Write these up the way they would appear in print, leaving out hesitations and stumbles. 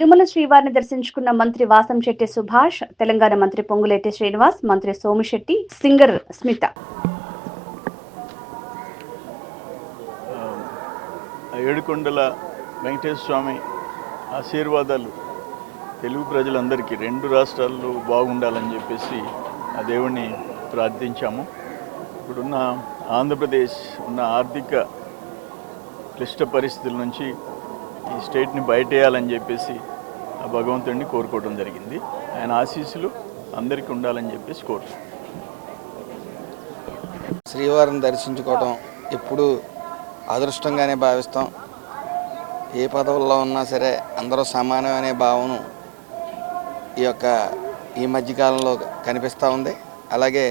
తిరుమల శ్రీవారిని దర్శించుకున్న మంత్రి వాసంశెట్టి సుభాష్, తెలంగాణ మంత్రి పొంగులేటి శ్రీనివాస్, మంత్రి సోమిశెట్టి, సింగర్ స్మిత. ఏడుకొండల వెంకటేశ్వర స్వామి ఆశీర్వాదాలు తెలుగు ప్రజలందరికీ 2 రాష్ట్రాల్లో బాగుండాలని చెప్పేసి ఆ దేవుణ్ణి ప్రార్థించాము. ఇప్పుడున్న ఆంధ్రప్రదేశ్ ఉన్న ఆర్థిక క్లిష్ట పరిస్థితుల నుంచి ఈ స్టేట్ని బయటేయాలని చెప్పేసి ఆ భగవంతుడిని కోరుకోవడం జరిగింది. ఆయన ఆశీస్సులు అందరికీ ఉండాలని చెప్పేసి కోరుతున్నాం. శ్రీవారిని దర్శించుకోవడం ఎప్పుడు అదృష్టంగానే భావిస్తాం. ఏ పదవుల్లో ఉన్నా సరే అందరూ సమానం అనే భావన ఈ మధ్యకాలంలో కనిపిస్తూ ఉంది. అలాగే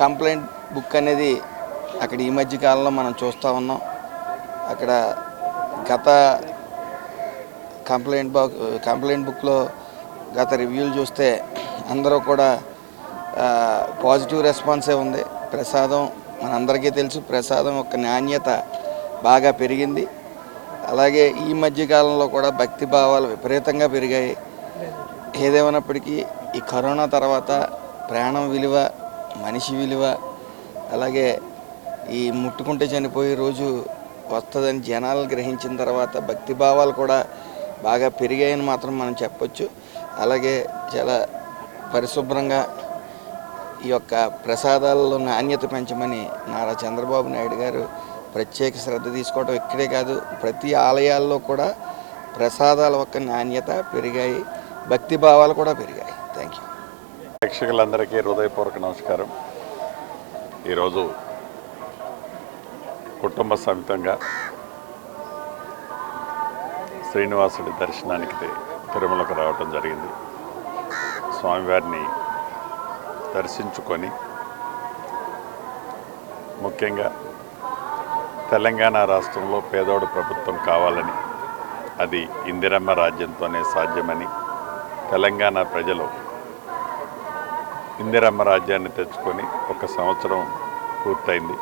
కంప్లైంట్ బుక్ అనేది అక్కడ ఈ మధ్యకాలంలో మనం చూస్తూ ఉన్నాం. అక్కడ గత కంప్లైంట్ బుక్లో గత రివ్యూలు చూస్తే అందరూ కూడా పాజిటివ్ రెస్పాన్సే ఉంది. ప్రసాదం మనందరికీ తెలుసు, ప్రసాదం యొక్క నాణ్యత బాగా పెరిగింది. అలాగే ఈ మధ్యకాలంలో కూడా భక్తి భావాలు విపరీతంగా పెరిగాయి. ఏదేమైనప్పటికీ ఈ కరోనా తర్వాత ప్రాణం విలువ, మనిషి విలువ, అలాగే ఈ ముట్టుకుంటే చనిపోయే రోజు వస్తుందని జనాలు గ్రహించిన తర్వాత భక్తి భావాలు కూడా బాగా పెరిగాయని మాత్రం మనం చెప్పొచ్చు. అలాగే చాలా పరిశుభ్రంగా ఈ యొక్క ప్రసాదాలలో నాణ్యత పెంచమని నారా చంద్రబాబు నాయుడు గారు ప్రత్యేక శ్రద్ధ తీసుకోవడం ఇక్కడే కాదు, ప్రతి ఆలయాల్లో కూడా ప్రసాదాల యొక్క నాణ్యత పెరిగాయి, భక్తి భావాలు కూడా పెరిగాయి. Thank you. ప్రేక్షకులందరికీ హృదయపూర్వక నమస్కారం. ఈరోజు కుటుంబ సమేతంగా శ్రీనివాసుడి దర్శనానికి తిరుమలకు రావటం జరిగింది. స్వామివారిని దర్శించుకొని ముఖ్యంగా తెలంగాణ రాష్ట్రంలో పేదోడు ప్రభుత్వం కావాలని, అది ఇందిరమ్మ రాజ్యంతోనే సాధ్యమని, తెలంగాణ ప్రజలు ఇందిరమ్మ రాజ్యాన్ని తెచ్చుకొని 1 సంవత్సరం పూర్తయింది.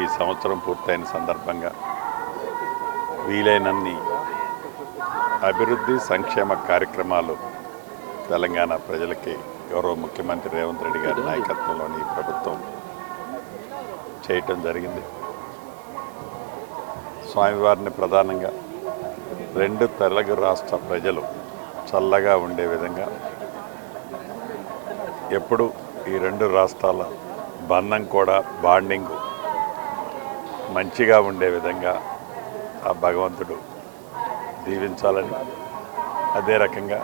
ఈ సంవత్సరం పూర్తయిన సందర్భంగా వీలైనన్ని అభివృద్ధి సంక్షేమ కార్యక్రమాలు తెలంగాణ ప్రజలకి గౌరవ ముఖ్యమంత్రి రేవంత్ రెడ్డి గారి నాయకత్వంలోని ప్రభుత్వం చేయటం జరిగింది. స్వామివారిని ప్రధానంగా 2 తెలుగు రాష్ట్ర ప్రజలు చల్లగా ఉండే విధంగా, ఎప్పుడు ఈ 2 రాష్ట్రాల బంధం కూడా బాండింగ్ మంచిగా ఉండే విధంగా ఆ భగవంతుడు దీవించాలని, అదే రకంగా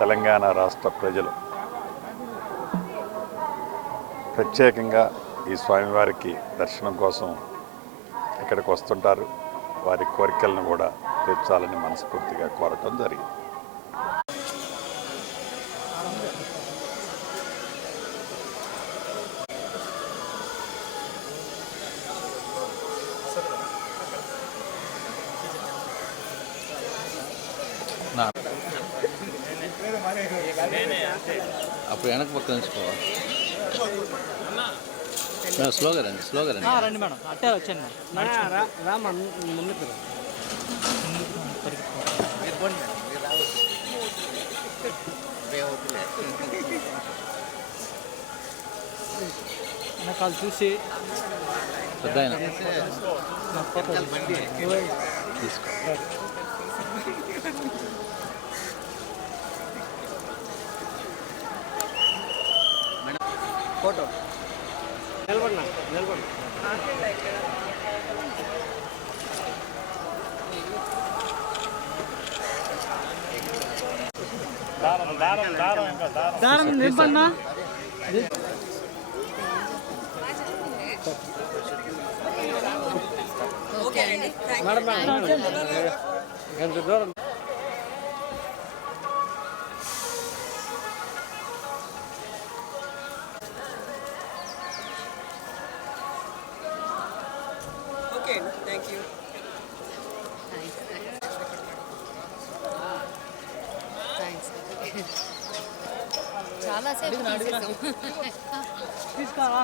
తెలంగాణ రాష్ట్ర ప్రజలు ప్రత్యేకంగా ఈ స్వామివారికి దర్శనం కోసం ఇక్కడికి వస్తుంటారు. వారి కోరికలను కూడా తీర్చాలని మనస్ఫూర్తిగా కోరటం జరిగింది. అప్పుడు వెనక పక్క ఉంచుకోవాలి. స్లోగా రండి రండి మేడం. అట్టే వచ్చాను రామ ముందుకు వెనకాల చూసి పెద్ద తీసుకో. ఫోటో నిలబడినా దారం నింపన్నా. గంట దూరం Thank you. Thanks. చాలా సేపు తీసుకోరా.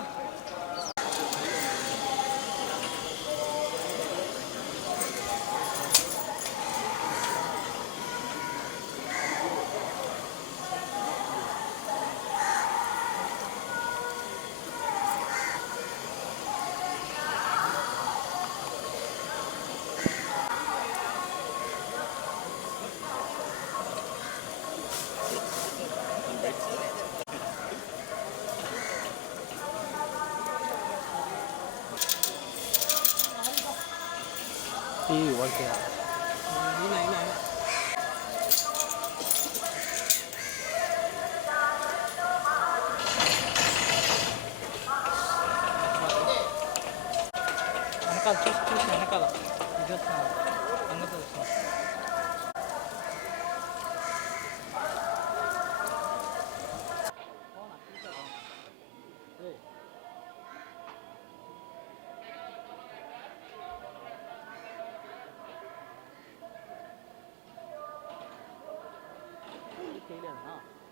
ఈ ఓకే వెనకాల చూసి వెనకాల ఇది వస్తున్నాను సంగతి వస్తున్నాను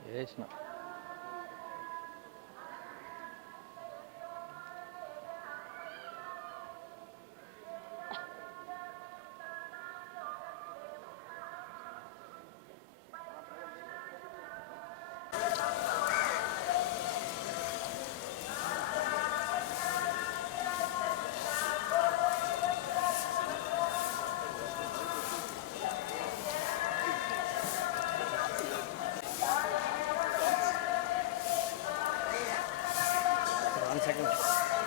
వేసిన One second.